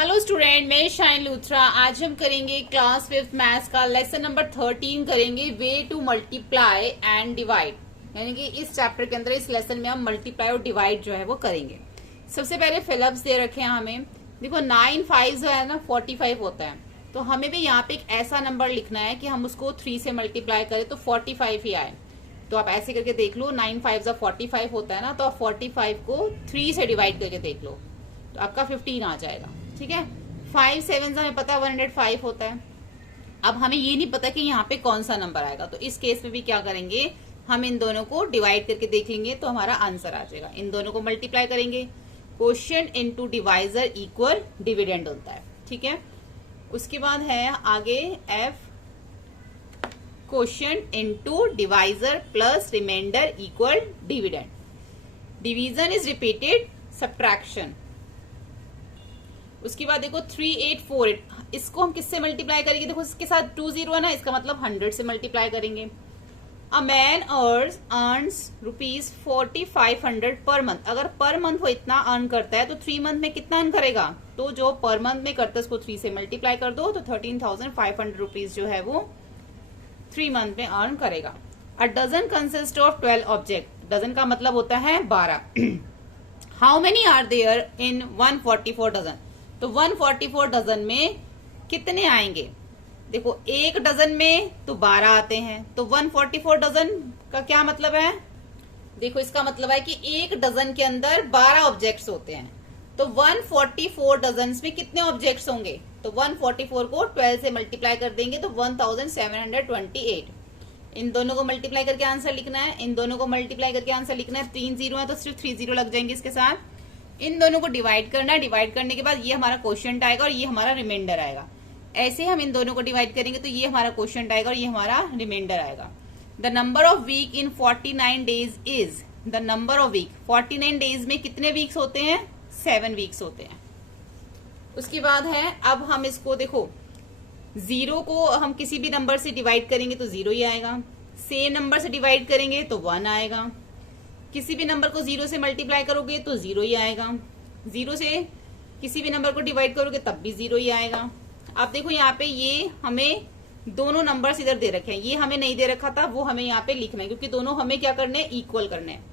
Hello student, मैं shine Luthra. आज हम करेंगे क्लास 5th मैथ्स का लेसन नंबर 13 करेंगे, way to multiply and divide. यानी कि इस चैप्टर के अंदर इस लेसन में हम मल्टीप्लाई और डिवाइड जो है वो करेंगे। सबसे पहले फिलअप्स दे रखे हैं हमें। देखो 9 5 जो है ना 45 होता है, तो हमें भी यहाँ पे एक ऐसा नंबर लिखना है कि हम उसको 3 से मल्टीप्लाई करें तो 45 ही आए। तो आप ऐसे करके देख लो, 9 5 जो 45 होता है ना, तो आप 45 को 3 से डिवाइड करके देख लो तो आपका 15 आ जाएगा। ठीक है, 5 7 हमें पता है 105 होता है। अब हमें ये नहीं पता कि यहाँ पे कौन सा नंबर आएगा, तो इस केस में भी क्या करेंगे, हम इन दोनों को डिवाइड करके देखेंगे तो हमारा आंसर आ जाएगा। इन दोनों को मल्टीप्लाई करेंगे, quotient into divisor equal dividend होता है। ठीक है, उसके बाद है आगे F quotient into divisor plus remainder equal dividend. Division is repeated subtraction. उसके बाद देखो 3848, इसको हम किससे मल्टीप्लाई करेंगे, देखो इसके साथ 2 0 है ना, इसका मतलब 100 से मल्टीप्लाई करेंगे। A man earns ₹4500 per month. अगर पर मंथ वो इतना अर्न करता है तो 3 मंथ में कितना अर्न करेगा, तो जो पर मंथ में करता है उसको 3 से मल्टीप्लाई कर दो तो 13,500 रुपीज जो है वो 3 मंथ में अर्न करेगा। A dozen consist of 12 object. Dozen का मतलब होता है 12। How many are there in 144 dozen. तो 144 डजन में कितने आएंगे, देखो एक डजन में तो 12 आते हैं, तो 144 डजन का क्या मतलब है, देखो इसका मतलब है कि एक डजन के अंदर 12 ऑब्जेक्ट्स होते हैं। तो 144 डजन में कितने ऑब्जेक्ट्स होंगे, तो 144 को 12 से मल्टीप्लाई कर देंगे तो 1728। इन दोनों को मल्टीप्लाई करके आंसर लिखना है, इन दोनों को मल्टीप्लाई करके आंसर लिखना है। 3 0 है तो सिर्फ 3 0 लग जाएंगे इसके साथ। इन दोनों को डिवाइड करना है, डिवाइड करने के बाद ये हमारा क्वोशिएंट आएगा और ये हमारा रिमाइंडर आएगा। ऐसे हम इन दोनों को डिवाइड करेंगे तो ये हमारा क्वोशिएंट आएगा और ये हमारा रिमाइंडर आएगा। The number of week in 49 days is. The number of week 49 days में कितने वीक्स होते हैं, 7 वीक्स होते हैं। उसके बाद है, अब हम इसको देखो, 0 को हम किसी भी नंबर से डिवाइड करेंगे तो 0 ही आएगा, सेम नंबर से डिवाइड करेंगे तो 1 आएगा, किसी भी नंबर को 0 से मल्टीप्लाई करोगे तो 0 ही आएगा, 0 से किसी भी नंबर को डिवाइड करोगे तब भी 0 ही आएगा। अब देखो यहाँ पे ये हमें दोनों नंबर्स इधर दे रखे हैं, ये हमें नहीं दे रखा था, वो हमें यहाँ पे लिखना है क्योंकि दोनों हमें क्या करने हैं, इक्वल करने हैं।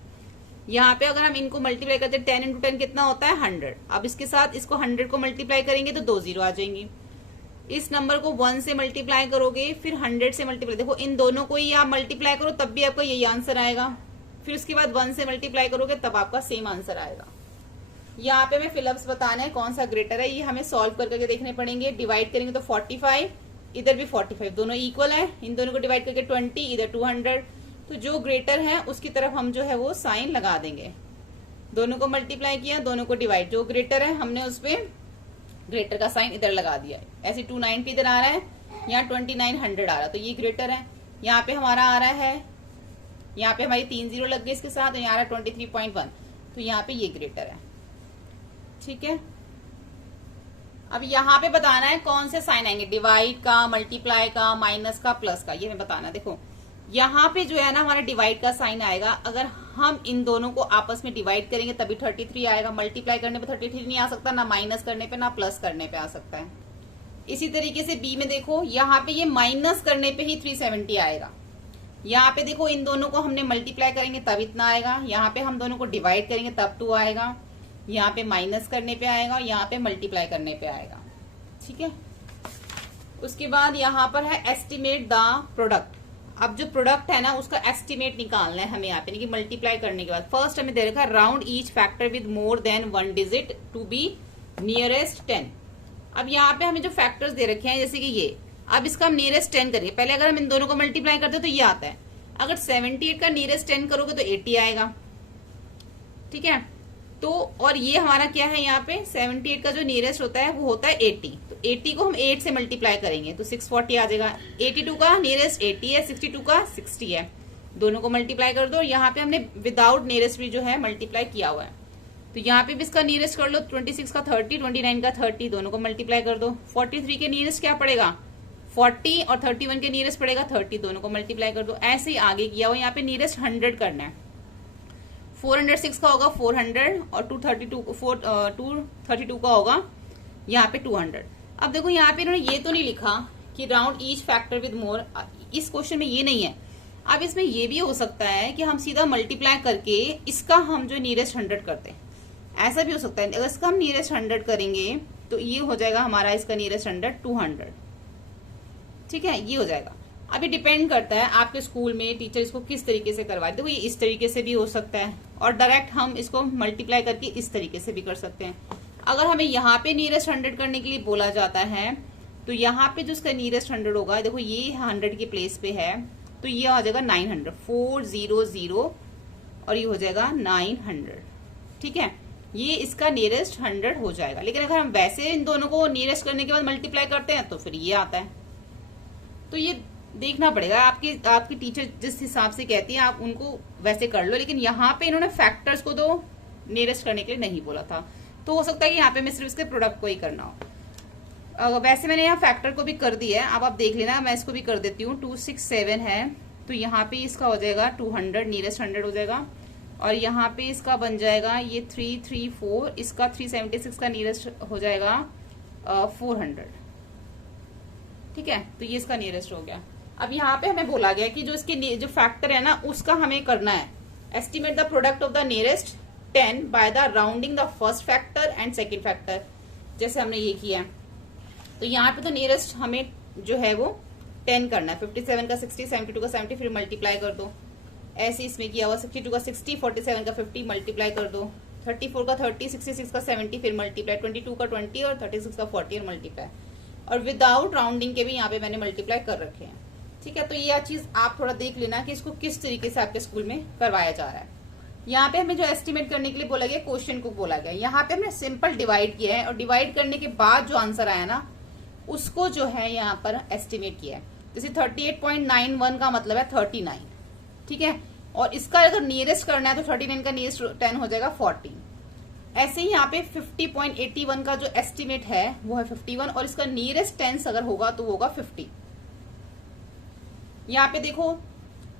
यहाँ पे अगर हम इनको मल्टीप्लाई करते हैं 10 × 10 कितना होता है 100। अब इसके साथ इसको 100 को मल्टीप्लाई करेंगे तो 2 0 आ जाएंगे। इस नंबर को 1 से मल्टीप्लाई करोगे, फिर 100 से मल्टीप्लाई, देखो इन दोनों को ही आप मल्टीप्लाई करो तब भी आपका यही आंसर आएगा। फिर उसके बाद 1 से मल्टीप्लाई करोगे तब आपका सेम आंसर आएगा। यहाँ पे हमें फिलअप्स बताना है कौन सा ग्रेटर है, ये हमें सॉल्व करके देखने पड़ेंगे। डिवाइड करेंगे तो 45, इधर भी 45, दोनों इक्वल है। इन दोनों को डिवाइड करके 20, इधर 200, तो जो ग्रेटर है उसकी तरफ हम जो है वो साइन लगा देंगे। दोनों को मल्टीप्लाई किया, दोनों को डिवाइड, जो ग्रेटर है हमने उस पर ग्रेटर का साइन इधर लगा दिया। ऐसे 290 इधर आ रहा है, यहाँ 2900 आ रहा है, तो ये ग्रेटर है। यहाँ पे हमारा आ रहा है, यहाँ पे हमारी 3 0 लग गए इसके साथ, और यहाँ आ रहा है 23.1, तो यहाँ पे ये ग्रेटर है। ठीक है, अब यहाँ पे बताना है कौन से साइन आएंगे, डिवाइड का, मल्टीप्लाई का, माइनस का, प्लस का, ये हमें बताना। देखो यहाँ पे जो है ना हमारा डिवाइड का साइन आएगा। अगर हम इन दोनों को आपस में डिवाइड करेंगे तभी 33 आएगा। मल्टीप्लाई करने पे 33 नहीं आ सकता, ना माइनस करने पे ना प्लस करने पे आ सकता है। इसी तरीके से बी में देखो, यहाँ पे ये माइनस करने पे ही 370 आएगा। यहाँ पे देखो इन दोनों को हमने मल्टीप्लाई करेंगे तब इतना आएगा, यहाँ पे हम दोनों को डिवाइड करेंगे तब 2 आएगा, यहाँ पे माइनस करने पे आएगा, यहाँ पे मल्टीप्लाई करने पे आएगा। ठीक है, उसके बाद यहाँ पर है एस्टिमेट द प्रोडक्ट। अब जो प्रोडक्ट है ना उसका एस्टिमेट निकालना है हमें यहाँ पे, कि मल्टीप्लाई करने के बाद। फर्स्ट हमें दे रखा है round each factor with more than 1 digit to be nearest 10। अब यहाँ पे हमें जो फैक्टर्स दे रखे हैं जैसे कि ये, अब इसका हम नियरेस्ट 10 करेंगे। पहले अगर हम इन दोनों को मल्टीप्लाई करते तो ये आता है, अगर 78 का नियरेस्ट 10 करोगे तो 80 आएगा। ठीक है, तो और ये हमारा क्या है, यहाँ पे 78 का जो नियरेस्ट होता है वो होता है 80, तो 80 को हम 8 से मल्टीप्लाई करेंगे तो 640 आ जाएगा। 82 का नियरेस्ट 80 है, 62 का 60 है, दोनों को मल्टीप्लाई कर दो। यहाँ पे हमने विदाउट नियरेस्ट भी जो है मल्टीप्लाई किया हुआ है, तो यहाँ पे भी इसका नियरेस्ट कर लो। 26 का 30, 29 का 30, दोनों को मल्टीप्लाई कर दो। 43 के नियरेस्ट क्या पड़ेगा, 40, और 31 के नियरेस्ट पड़ेगा 30, दोनों को मल्टीप्लाई कर दो। ऐसे ही आगे किया हुआ, यहाँ पे नियरेस्ट 100 करना है। 406 का होगा 400 और 232 का होगा यहाँ पे 200। अब देखो यहाँ पे इन्होंने ये तो नहीं लिखा कि राउंड ईच फैक्टर विद मोर, इस क्वेश्चन में ये नहीं है। अब इसमें ये भी हो सकता है कि हम सीधा मल्टीप्लाई करके इसका हम जो नियरेस्ट 100 करते हैं, ऐसा भी हो सकता है। अगर इसका हम नियरेस्ट 100 करेंगे तो ये हो जाएगा हमारा इसका नियरेस्ट 100 200, ठीक है, ये हो जाएगा। अभी डिपेंड करता है आपके स्कूल में टीचर इसको किस तरीके से करवाए। देखो ये इस तरीके से भी हो सकता है और डायरेक्ट हम इसको मल्टीप्लाई करके इस तरीके से भी कर सकते हैं। अगर हमें यहाँ पे नियरेस्ट 100 करने के लिए बोला जाता है तो यहाँ पे जो इसका नियरेस्ट 100 होगा, देखो ये 100 के प्लेस पे है तो ये आ जाएगा 900, 400 और ये हो जाएगा 900, ठीक है, ये इसका नियरेस्ट 100 हो जाएगा। लेकिन अगर हम वैसे इन दोनों को नियरेस्ट करने के बाद मल्टीप्लाई करते हैं तो फिर ये आता है। तो ये देखना पड़ेगा, आपकी टीचर जिस हिसाब से कहती है आप उनको वैसे कर लो। लेकिन यहाँ पे इन्होंने फैक्टर्स को तो नियरेस्ट करने के लिए नहीं बोला था, तो हो सकता है कि यहाँ पे मैं सिर्फ इसके प्रोडक्ट को ही करना हो। वैसे मैंने यहाँ फैक्टर को भी कर दिया है, अब आप देख लेना, मैं इसको भी कर देती हूँ। 267 है तो यहाँ पे इसका हो जाएगा 200, नियरेस्ट 100 हो जाएगा। और यहाँ पे इसका बन जाएगा ये 334, इसका 376 का नियरेस्ट हो जाएगा 400, ठीक है, तो ये इसका नियरेस्ट हो गया। अब यहाँ पे हमें बोला गया कि जो इसके जो फैक्टर है ना उसका हमें करना है, estimate the product of the nearest 10 by the rounding the first factor and second factor, जैसे हमने ये किया। तो यहाँ पे तो नियरेस्ट हमें जो है वो 10 करना है, 57 का 60, 72 का 70, फिर मल्टीप्लाई कर दो। ऐसे इसमें किया हुआ 62 का 60, 47 का 50 मल्टीप्लाई कर दो, 34 का 30, 66 का 70 फिर मल्टीप्लाई, 22 का 20 और 36 का 40 और मल्टीप्लाई। और विदाउट राउंडिंग के भी यहाँ पे मैंने मल्टीप्लाई कर रखे हैं, ठीक है। तो ये चीज आप थोड़ा देख लेना कि इसको किस तरीके से आपके स्कूल में करवाया जा रहा है। यहाँ पे हमें जो एस्टिमेट करने के लिए बोला गया, क्वेश्चन को बोला गया, यहाँ पे हमने सिंपल डिवाइड किया है और डिवाइड करने के बाद जो आंसर आया ना उसको जो है यहाँ पर एस्टिमेट किया है। जैसे 38.91 का मतलब है 39, ठीक है, और इसका अगर नियरेस्ट करना है तो 39 का नियरेस्ट 10 हो जाएगा 40। ऐसे ही यहाँ पे 50.81 का जो एस्टिमेट है वो है 51 और इसका नियरेस्ट 10 अगर होगा तो होगा 50। यहाँ पे देखो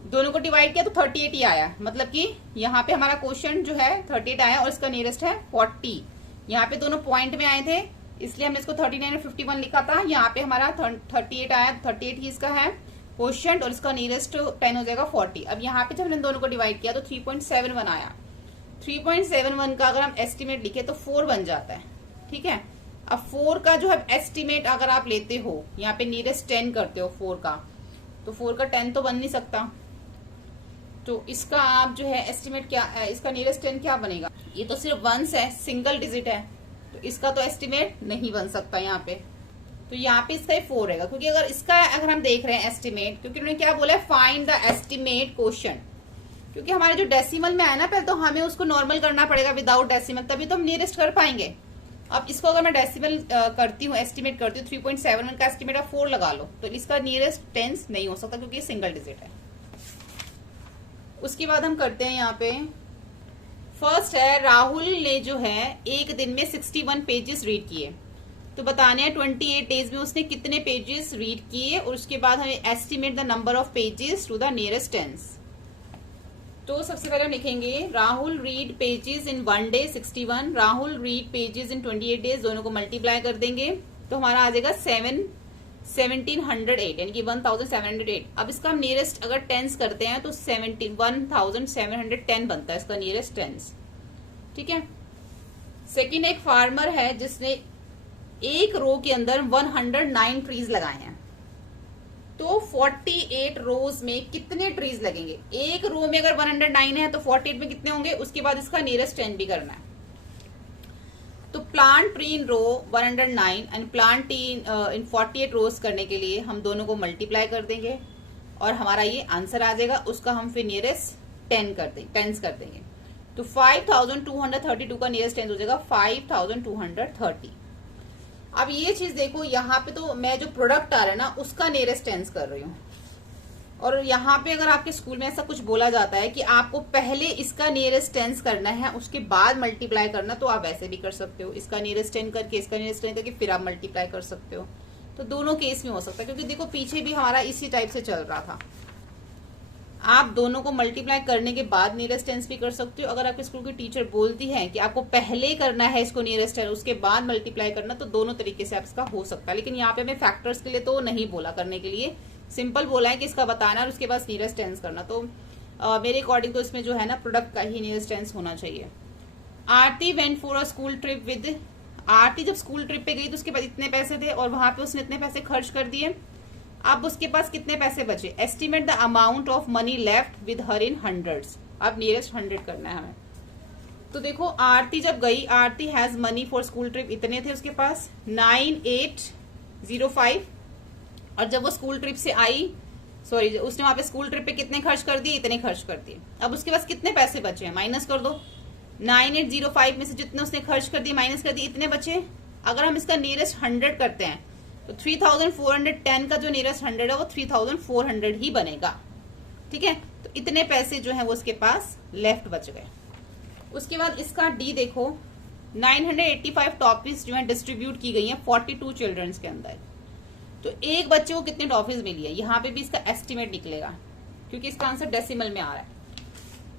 दोनों को डिवाइड किया तो 38 ही आया, मतलब कि यहाँ पे हमारा क्वेश्चन जो है 38 आया और इसका नियरेस्ट है 40। यहाँ पे दोनों पॉइंट में आए थे इसलिए हमने इसको 39 और 51 लिखा था। यहाँ पे हमारा 38 आया, 38 ही इसका है क्वेश्चन और इसका नियरेस्ट 10 हो जाएगा 40। अब यहाँ पे जब हमने दोनों को डिवाइड किया तो 3.71 आया। 3.71 का अगर हम एस्टिमेट लिखे तो 4 बन जाता है, ठीक है। अब 4 का जो है एस्टिमेट अगर आप लेते हो, यहाँ पे नियरेस्ट 10 करते हो 4 का, तो 4 का 10 तो बन नहीं सकता, तो इसका आप जो है एस्टिमेट क्या, इसका नियरेस्ट 10 क्या बनेगा? ये तो सिर्फ वंस है, सिंगल डिजिट है, तो इसका तो एस्टिमेट नहीं बन सकता यहाँ पे। तो यहाँ पे इसका 4 रहेगा, क्योंकि अगर हम देख रहे हैं एस्टिमेट, क्योंकि उन्होंने क्या बोला है, फाइंड द एस्टिमेट क्वोशिएंट। क्योंकि हमारे जो डेसिमल में आया ना पहले तो हमें उसको नॉर्मल करना पड़ेगा विदाउट डेसिमल, तभी तो हम नियरेस्ट कर पाएंगे। अब इसको अगर मैं डेसिमल करती हूँ, एस्टिमेट करती हूँ, 3.71 का एस्टिमेट आप 4 लगा लो, तो इसका नियरेस्ट 10 नहीं हो सकता क्योंकि सिंगल डिजिट है। उसके बाद हम करते हैं यहाँ पे फर्स्ट है, राहुल ने जो है एक दिन में 61 पेजेस रीड किए, तो बताने हैं 28 डेज में उसने कितने पेजेस रीड किए, और उसके बाद हमें estimate the number of pages to the nearest 10। तो सबसे पहले हम लिखेंगे Rahul read pages in 1 day 61, Rahul read pages in 28 days, दोनों को मल्टीप्लाई कर देंगे तो हमारा आ जाएगा 1708 यानी कि 1708। अब इसका हम नियरेस्ट अगर टेंस करते हैं तो 1710 बनता है इसका नियरेस्ट टेंस, ठीक है। सेकंड एक फार्मर है जिसने एक रो के अंदर 109 ट्रीज लगाए हैं, तो 48 रोज में कितने ट्रीज लगेंगे? एक रो में अगर 109 है तो 48 में कितने होंगे? उसके बाद इसका नियरेस्ट 10 भी करना है। तो plant tree in row 109 and plant tree in 48 rows करने के लिए हम दोनों को मल्टीप्लाई कर देंगे और हमारा ये आंसर आ जाएगा। उसका हम फिर नियरेस्ट 10 कर देंगे। तो 5232 का नियरेस्ट 10 हो जाएगा 5230। अब ये चीज देखो, यहाँ पे तो मैं जो प्रोडक्ट आ रहा है ना उसका नियरेस्ट 10 कर रही हूँ, और यहाँ पे अगर आपके स्कूल में ऐसा कुछ बोला जाता है कि आपको पहले इसका नियरेस्ट 10 करना है उसके बाद मल्टीप्लाई करना, तो आप ऐसे भी कर सकते हो, इसका नियरेस्ट 10 करके इसका नियरेस्ट 10 करके फिर आप मल्टीप्लाई कर सकते हो। तो दोनों केस में हो सकता है, क्योंकि देखो पीछे भी हमारा इसी टाइप से चल रहा था। आप दोनों को मल्टीप्लाई करने के बाद नियरेस्ट टेंस भी कर सकते हो। अगर आपके स्कूल की टीचर बोलती है कि आपको पहले करना है इसको नियरेस्ट टेंस, उसके बाद मल्टीप्लाई करना, तो दोनों तरीके से आप इसका हो सकता है। लेकिन यहाँ पे हमें फैक्टर्स के लिए तो नहीं बोला करने के लिए, सिंपल बोला है कि इसका बताना और उसके बाद नियरेस्ट टेंस करना। तो मेरे अकॉर्डिंग तो इसमें जो है ना प्रोडक्ट का ही नियरेस्ट टेंस होना चाहिए। Aarti went for a school trip with, Aarti जब स्कूल ट्रिप पे गई तो उसके पास इतने पैसे थे और वहां पे उसने इतने पैसे खर्च कर दिए। अब उसके पास कितने पैसे बचे, estimate the amount of money left with her in hundreds. अब नियरेस्ट 100 करना है हमें। तो देखो आरती जब गई, Aarti has money for school trip, इतने थे उसके पास 9805। और जब वो स्कूल ट्रिप से आई, सॉरी उसने वहां पे स्कूल ट्रिप पे कितने खर्च कर दिए, इतने खर्च कर दिए। अब उसके पास कितने पैसे बचे हैं, माइनस कर दो। 9805 में से जितने उसने खर्च कर दिए माइनस कर दिए, इतने बचे। अगर हम इसका नियरेस्ट 100 करते हैं तो 3410 का जो नियरेस्ट 100 है वो 3400 ही बनेगा। ठीक है, तो इतने पैसे जो है वो उसके पास लेफ्ट बच गए। उसके बाद इसका डी देखो, 985 टॉफीज जो है डिस्ट्रीब्यूट की गई हैं 42 चिल्ड्रंस के अंदर। तो एक बच्चे को कितनी टॉफीज मिली है, यहाँ पे भी इसका एस्टिमेट निकलेगा क्योंकि इसका आंसर डेसिमल में आ रहा है।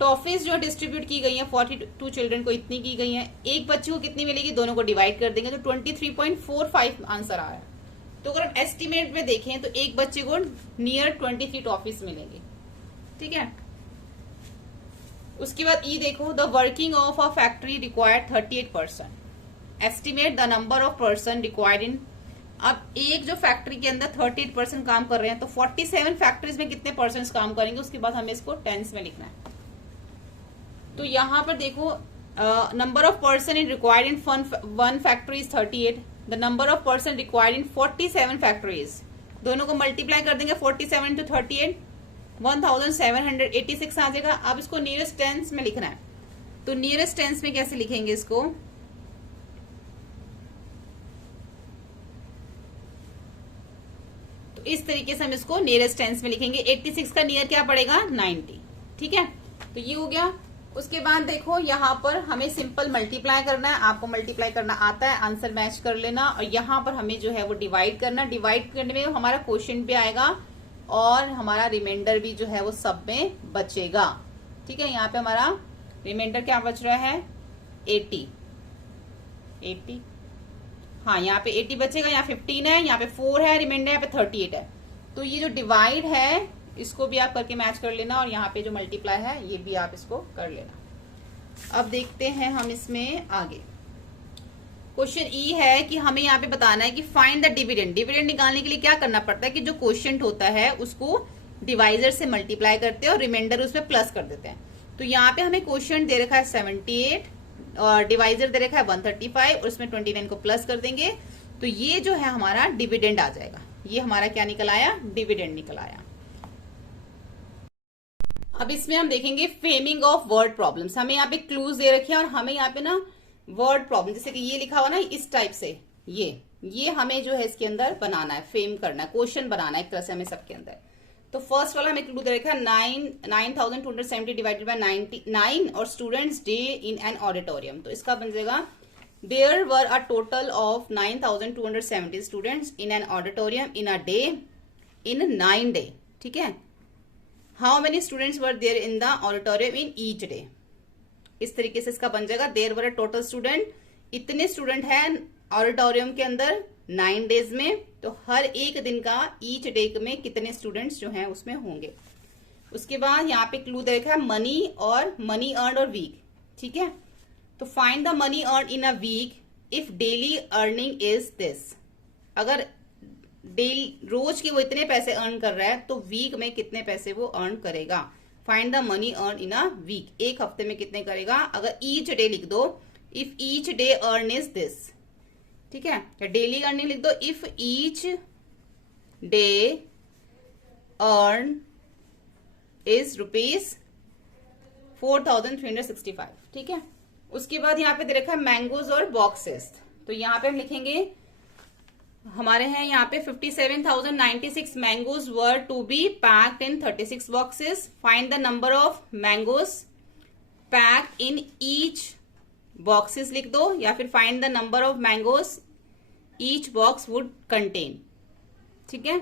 टॉफीज जो डिस्ट्रीब्यूट की गई हैं 42 चिल्ड्रन को इतनी की गई हैं, एक बच्चे को कितनी मिलेगी, दोनों को डिवाइड कर देंगे तो 23.45 आंसर आ रहा है। तो अगर हम एस्टिमेट में देखें तो एक बच्चे को नियर 23 टॉफीज मिलेंगी। ठीक है, उसके बाद ई देखो, the working of a factory required 38 person, estimate the number of person required in. अब एक जो फैक्ट्री के अंदर 38 पर्सन काम कर रहे हैं तो 47 फैक्ट्रीज में कितने पर्सन काम करेंगे, उसके बाद हमें इसको टेंस में लिखना है। तो यहां पर देखो number of person in required in one factory is 38, the number of person required in 47 factories, दोनों को मल्टीप्लाई कर देंगे 47 इंटू 38, 1786 आ जाएगा। अब इसको नियरेस्ट टेंस में लिखना है, तो नियरेस्ट टेंस में कैसे लिखेंगे इसको, तो इस तरीके से हम इसको नियरेस्ट टेंस में लिखेंगे। 86 का नियर क्या पड़ेगा, 90। ठीक है, तो ये हो गया। उसके बाद देखो यहाँ पर हमें सिंपल मल्टीप्लाई करना है, आपको मल्टीप्लाई करना आता है, आंसर मैच कर लेना। और यहाँ पर हमें जो है वो डिवाइड करना, डिवाइड करने में हमारा क्वोशिएंट भी आएगा और हमारा रिमाइंडर भी जो है वो सब में बचेगा। ठीक है, यहाँ पे हमारा रिमाइंडर क्या बच रहा है, 80। हाँ, यहाँ पे 80 बचेगा, यहाँ 15 है, यहाँ पे 4 है रिमाइंडर, यहाँ पे 38 है। तो ये जो डिवाइड है इसको भी आप करके मैच कर लेना और यहाँ पे जो मल्टीप्लाई है ये भी आप इसको कर लेना। अब देखते हैं हम इसमें आगे। क्वेश्चन ई है कि हमें यहाँ पे बताना है कि फाइंड द डिविडेंड। डिविडेंड निकालने के लिए क्या करना पड़ता है कि जो क्वोशिएंट होता है उसको डिवाइजर से मल्टीप्लाई करते हैं और रिमाइंडर उसमें प्लस कर देते हैं। तो यहाँ पे हमें क्वोशिएंट दे रखा है 78 और डिवाइजर दे रखा है 135 और उसमें 29 को प्लस कर देंगे तो ये जो है हमारा डिविडेंड आ जाएगा। ये हमारा क्या निकल आया, डिविडेंड निकल आया। अब इसमें हम देखेंगे फेमिंग ऑफ वर्ड प्रॉब्लम्स। हमें यहाँ पे क्लूज दे रखे हैं और हमें यहाँ पे ना वर्ड प्रॉब्लम, जैसे कि ये लिखा हुआ ना इस टाइप से, ये हमें जो है इसके अंदर बनाना है, फेम करना है, क्वेश्चन बनाना है एक तरह से हमें सबके अंदर। तो फर्स्ट वाला हमें क्लू दे रखा है 9270 डिवाइडेड बाय 99 और students day in an auditorium. तो इसका बन जाएगा there were a total of 9270 students in an auditorium in a day in 9 day. ठीक है, how many students were there in the auditorium in each day. इस तरीके से इसका बन जाएगा there were a total student, इतने स्टूडेंट हैं ऑडिटोरियम के अंदर 9 डेज में, तो हर एक दिन का ईच डे में कितने स्टूडेंट्स जो हैं उसमें होंगे। उसके बाद यहाँ पे क्लू दे रखा है मनी और मनी अर्न और वीक। ठीक है, तो find the money earn in a week if daily earning is this. अगर डेली रोज के वो इतने पैसे अर्न कर रहा है तो वीक में कितने पैसे वो अर्न करेगा। Find the money earn in a week, एक हफ्ते में कितने करेगा। अगर ईच डे लिख दो, if each day earn is this. ठीक है, या डेली अर्निंग लिख दो, if each day earn is ₹4,365। ठीक है, उसके बाद यहाँ पे दे रखा है मैंगोज और बॉक्सेस। तो यहाँ पे हम लिखेंगे हमारे हैं यहाँ पे 57,096 mangoes were to be packed in 36 boxes. Find the number of mangoes packed in each boxes लिख दो, या फिर find the number of mangoes each box would contain. ठीक है,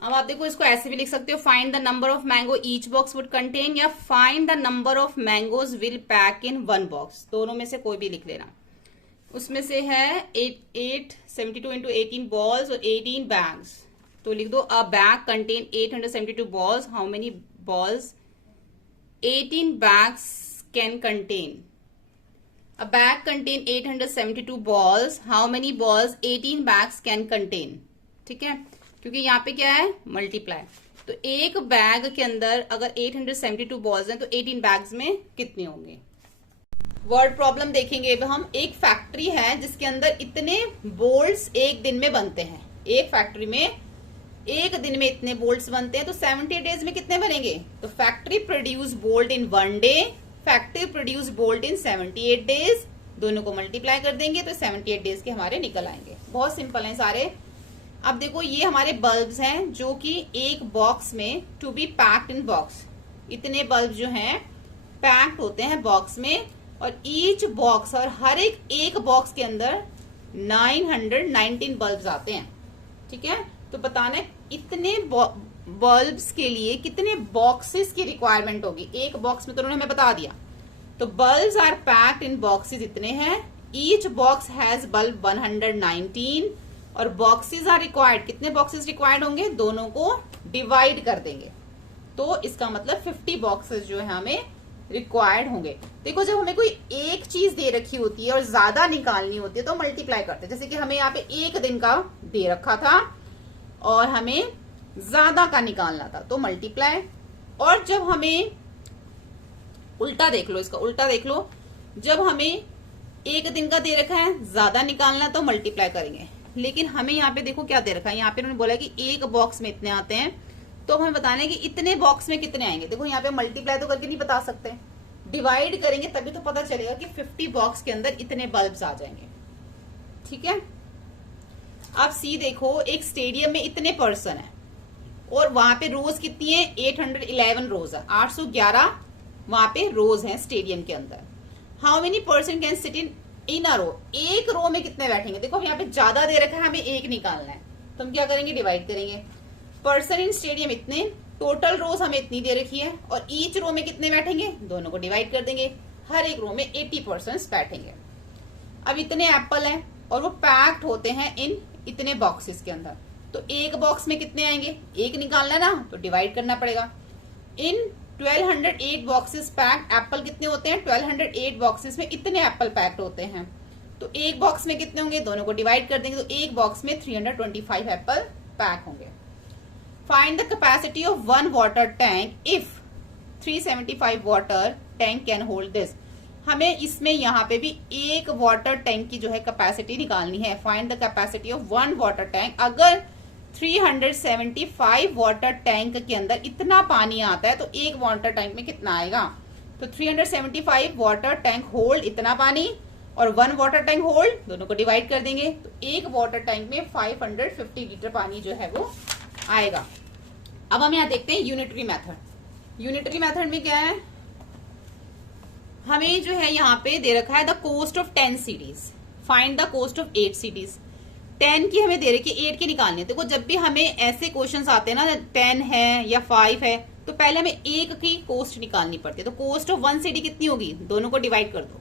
अब आप देखो इसको ऐसे भी लिख सकते हो, find the number of mango each box would contain, या find the number of mangoes will pack in one box. दोनों में से कोई भी लिख लेना। उसमें से है 872 इंटू 18 बॉल्स और 18 बैग्स, तो लिख दो अ bag contain 872 balls, how many balls 18 bags can contain? A bag contain 872 balls. How many balls 18 bags can contain? ठीक है, क्योंकि यहाँ पे क्या है मल्टीप्लाई, तो एक बैग के अंदर अगर 872 बॉल्स हैं तो 18 बैग्स में कितने होंगे। वर्ड प्रॉब्लम देखेंगे अब हम। एक फैक्ट्री है जिसके अंदर इतने बोल्ट्स एक दिन में बनते हैं। एक फैक्ट्री में एक दिन में इतने बोल्ट्स बनते हैं, तो 70 डेज में कितने बनेंगे। तो फैक्ट्री प्रोड्यूस बोल्ट इन 1 डे, फैक्ट्री प्रोड्यूस बोल्ट इन 78 डेज। दोनों को मल्टीप्लाई कर देंगे तो 78 डेज के हमारे निकल आएंगे। बहुत सिंपल हैं सारे। अब देखो ये हमारे बल्ब्स हैं जो कि एक बॉक्स में to be packed in box, इतने बल्ब जो हैं पैक्ड होते हैं बॉक्स में, और ईच बॉक्स और हर एक बॉक्स के अंदर 919 बल्ब्स आते हैं। ठीक है, तो बताना है इतने बल्ब्स के लिए कितने बॉक्सेस की रिक्वायरमेंट होगी। एक बॉक्स में तो उन्होंने हमें बता दिया, तो bulbs are packed in boxes इतने हैं। ईच बॉक्स हैज बल्ब 119 और बॉक्सेस आर रिक्वायर्ड, कितने बॉक्सेस रिक्वायर्ड होंगे, दोनों को डिवाइड कर देंगे तो इसका मतलब 50 बॉक्सेस जो है हमें रिक्वायर्ड होंगे। देखो जब हमें कोई एक चीज दे रखी होती है और ज्यादा निकालनी होती है तो मल्टीप्लाई करते हैं। जैसे कि हमें यहाँ पे एक दिन का दे रखा था और हमें ज्यादा का निकालना था तो मल्टीप्लाई, और जब हमें उल्टा देख लो, इसका उल्टा देख लो, जब हमें एक दिन का दे रखा है ज्यादा निकालना तो मल्टीप्लाई करेंगे। लेकिन हमें यहाँ पे देखो क्या दे रखा है, यहाँ पे उन्होंने बोला कि एक बॉक्स में इतने आते हैं, तो हमें बताना है कि इतने बॉक्स में कितने आएंगे। देखो यहाँ पे मल्टीप्लाई तो करके नहीं बता सकते, डिवाइड करेंगे तभी तो पता चलेगा कि 50 बॉक्स के अंदर इतने बल्ब्स आ जाएंगे। ठीक है, अब सी देखो, एक स्टेडियम में इतने पर्सन है और वहां पे रोज कितनी है, 811 रोज है, 811 वहां पे रोज है स्टेडियम के अंदर। How many person can sit in a row, एक रो में कितने बैठेंगे। देखो यहाँ पे ज्यादा दे रखा है, हमें एक निकालना है तो हम क्या करेंगे, डिवाइड करेंगे। पर्सन इन स्टेडियम इतने, टोटल रोज हमें इतनी दे रखी है और ईच रो में कितने बैठेंगे, दोनों को डिवाइड कर देंगे। हर एक रो में 80 पर्सन बैठेंगे। अब इतने एप्पल हैं और वो पैक्ड होते हैं इन इतने बॉक्सेस के अंदर, तो एक बॉक्स में कितने आएंगे, एक निकालना ना तो डिवाइड करना पड़ेगा। इन 1208 बॉक्सेस पैक्ड, एप्पल कितने होते हैं, 1208 बॉक्सेस में इतने एप्पल पैक्ड होते हैं, तो एक बॉक्स में कितने होंगे, दोनों को डिवाइड कर देंगे तो एक बॉक्स में 325 एप्पल पैक होंगे। Find the capacity of 1 water tank if 375 water tank can hold this. हमें इसमें यहाँ पे भी एक वाटर टैंक की जो है कैपेसिटी निकालनी है। Find the capacity of 1 water tank. अगर 375 वाटर टैंक के अंदर इतना पानी आता है तो एक वाटर टैंक में कितना आएगा, तो 375 वाटर टैंक होल्ड इतना पानी और 1 वाटर टैंक होल्ड, दोनों को डिवाइड कर देंगे तो एक वाटर टैंक में 550 लीटर पानी जो है वो आएगा। अब हम यहाँ देखते हैं यूनिटरी मेथड। यूनिटरी मेथड में क्या है, हमें जो है यहाँ पे दे रखा है the cost of 10 cities, find the cost of 8 cities. 10 की हमें दे रखी है, 8 की निकालनी है। देखो जब भी हमें ऐसे क्वेश्चंस आते हैं ना, 10 है या 5 है, तो पहले हमें एक की कोस्ट निकालनी पड़ती है। तो कोस्ट ऑफ 1 सिटी कितनी होगी, दोनों को डिवाइड कर दो।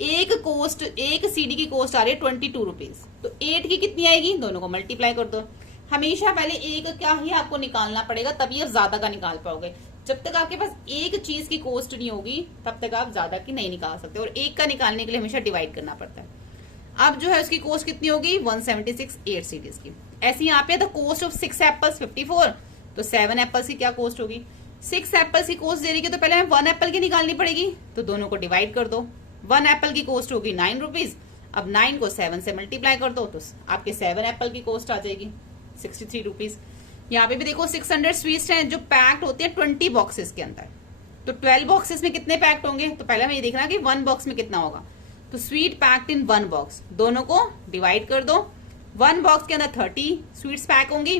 एक सिटी की कोस्ट आ रही है 22 रुपीज, तो 8 की कितनी आएगी, दोनों को मल्टीप्लाई कर दो। हमेशा पहले एक का ही आपको निकालना पड़ेगा, तभी आप ज्यादा का निकाल पाओगे। जब तक आपके पास एक चीज की कोस्ट नहीं होगी तब तक आप ज्यादा की नहीं निकाल सकते, और एक का निकालने के लिए हमेशा डिवाइड करना पड़ता है। अब जो है उसकी कोस्ट कितनी होगी, 176 8 सीरीज की। ऐसे यहाँ पे द कोस्ट ऑफ 6 एप्पल्स 54, तो 7 एप्पल्स की क्या कोस्ट होगी, 6 एप्पल्स की कोस्ट दे रही है तो पहले हमें 1 एप्पल की निकालनी पड़ेगी, तो दोनों को डिवाइड कर दो। 1 एप्पल की कोस्ट होगी 9 रुपीज, अब 9 को 7 से मल्टीप्लाई कर दो तो आपके 7 एप्पल की कोस्ट आ जाएगी 63 रुपीज। यहाँ पे भी देखो 600 स्वीट्स हैं जो पैक्ड होते हैं 20 बॉक्सेस के अंदर, तो 12 बॉक्सेस में कितने पैक्ड होंगे, तो पहले हमें ये देखना कि 1 बॉक्स में कितना होगा, तो स्वीट पैक्ड इन 1 बॉक्स, दोनों को डिवाइड कर दो। 1 बॉक्स के अंदर 30 स्वीट्स पैक होंगी,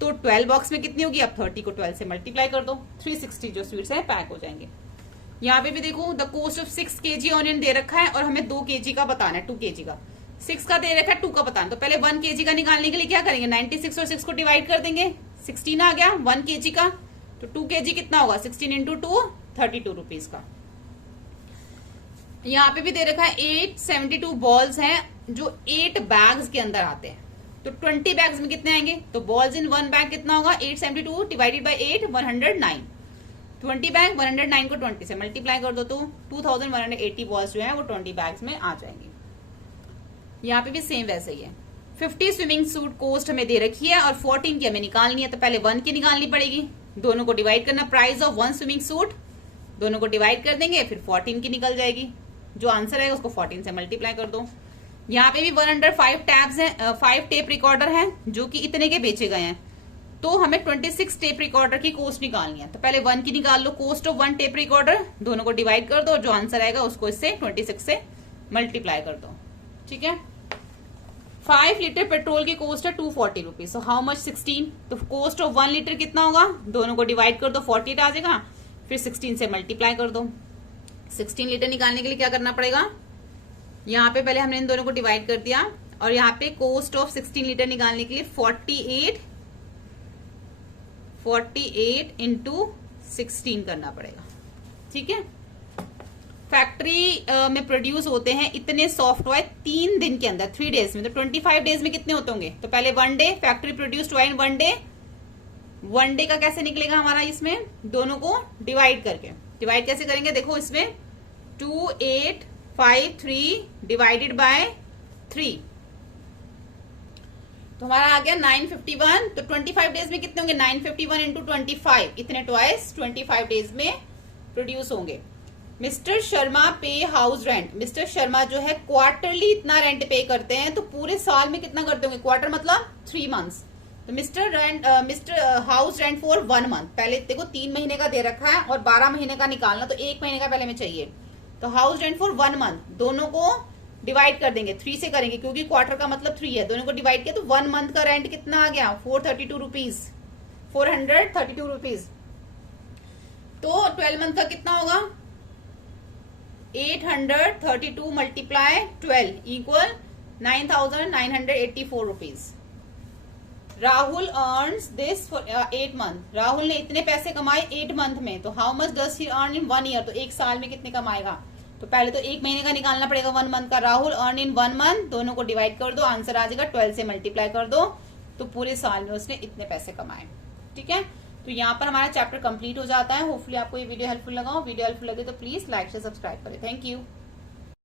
तो 12 बॉक्स में कितनी होगी, अब 30 को 12 से मल्टीप्लाई कर दो, 360 जो स्वीट्स है पैक हो जाएंगे। यहाँ पे भी देखो the cost of 6 kg onion दे रखा है और हमें 2 kg का बताना है, 2 kg का। 6 का दे रखा है, 2 का बताना। तो पहले 1 kg का निकालने के लिए क्या करेंगे, 96 और 6 को डिवाइड कर देंगे, 16 आ गया 1 kg का। तो 2 kg कितना होगा, 16 इंटू 2 32 रुपीज का। यहाँ पे भी दे रखा है 872 बॉल्स हैं जो 8 बैग्स के अंदर आते हैं। तो 20 बैग्स में कितने आएंगे, तो बॉल्स इन 1 बैग कितना होगा, 872 डिवाइडेड बाय 8 109। 20 बैग 109 को 20 से मल्टीप्लाई कर दो तो 2180 बॉल्स जो है वो 20 बैग्स में आ जाएंगे। यहाँ पे भी सेम वैसे ही है। 50 स्विमिंग सूट कॉस्ट हमें दे रखी है और 14 की हमें निकालनी है। तो पहले 1 की निकालनी पड़ेगी, दोनों को डिवाइड करना, प्राइस ऑफ 1 स्विमिंग सूट, दोनों को डिवाइड कर देंगे, फिर 14 की निकल जाएगी। जो आंसर है उसको 14 से मल्टीप्लाई कर दो। यहाँ पे भी 105 टैब्स हैं, 5 टेप रिकॉर्डर हैं जो कि इतने के बेचे गए हैं। तो हमें 26 टेप रिकॉर्डर की कॉस्ट निकालनी है। तो पहले 1 की निकाल लो, कॉस्ट ऑफ 1 टेप रिकॉर्डर, दोनों को डिवाइड कर दो, जो आंसर आएगा उसको इससे 26 से मल्टीप्लाई कर दो। ठीक है। 5 लीटर पेट्रोल की कॉस्ट है 240 रुपीज। सो हाउ मच 16, तो कॉस्ट ऑफ 1 लीटर कितना होगा, दोनों को डिवाइड कर दो, 48 आ जाएगा, फिर 16 से मल्टीप्लाई कर दो। 16 लीटर निकालने के लिए क्या करना पड़ेगा, यहाँ पे पहले हमने इन दोनों को डिवाइड कर दिया और यहाँ पे कॉस्ट ऑफ 16 लीटर निकालने के लिए 48 इंटू 16 करना पड़ेगा। ठीक है। फैक्ट्री में प्रोड्यूस होते हैं इतने सॉफ्ट टॉय 3 दिन के अंदर, 3 डेज में। तो 25 डेज में कितने होते होंगे, तो पहले 1 डे, फैक्ट्री प्रोड्यूस टॉय इन 1 डे। 1 डे का कैसे निकलेगा हमारा, इसमें दोनों को डिवाइड करके। डिवाइड कैसे करेंगे, देखो इसमें 2853 डिवाइडेड बाय 3, तो हमारा आ गया 951। तो 25 डेज में कितने होंगे, 951 इंटू 25, इतने टॉयज 25 डेज में प्रोड्यूस होंगे। मिस्टर शर्मा पे हाउस रेंट, मिस्टर शर्मा जो है क्वार्टरली इतना रेंट पे करते हैं, तो पूरे साल में कितना करते होंगे, क्वार्टर मतलब 3 मंथ्स। तो mister house rent for 1 month, पहले देखो 3 महीने का दे रखा है और 12 महीने का निकालना, तो 1 महीने का पहले में चाहिए। तो हाउस रेंट फॉर 1 मंथ, दोनों को डिवाइड कर देंगे, 3 से करेंगे क्योंकि क्वार्टर का मतलब 3 है, दोनों को डिवाइड किया तो 1 मंथ का रेंट कितना आ गया, 432 रुपीज, 432 रुपीज। तो 12 मंथ का कितना होगा, 832 multiply 12 equal 9984 rupees. Rahul earns this for 8 month, Rahul ने इतने पैसे कमाए 8 मंथ में। तो how much does he earn in 1 year, तो 1 साल में कितने कमाएगा, तो पहले तो 1 महीने का निकालना पड़ेगा 1 मंथ का। राहुल अर्न इन 1 मंथ, दोनों को डिवाइड कर दो, आंसर आ जाएगा 12 से मल्टीप्लाई कर दो, तो पूरे साल में उसने इतने पैसे कमाए। ठीक है। तो यहाँ पर हमारा चैप्टर कंप्लीट हो जाता है। होपफुली आपको ये वीडियो हेल्पफुल लगा हो। वीडियो हेल्पफुल लगे तो प्लीज लाइक से सब्सक्राइब करें। Thank you.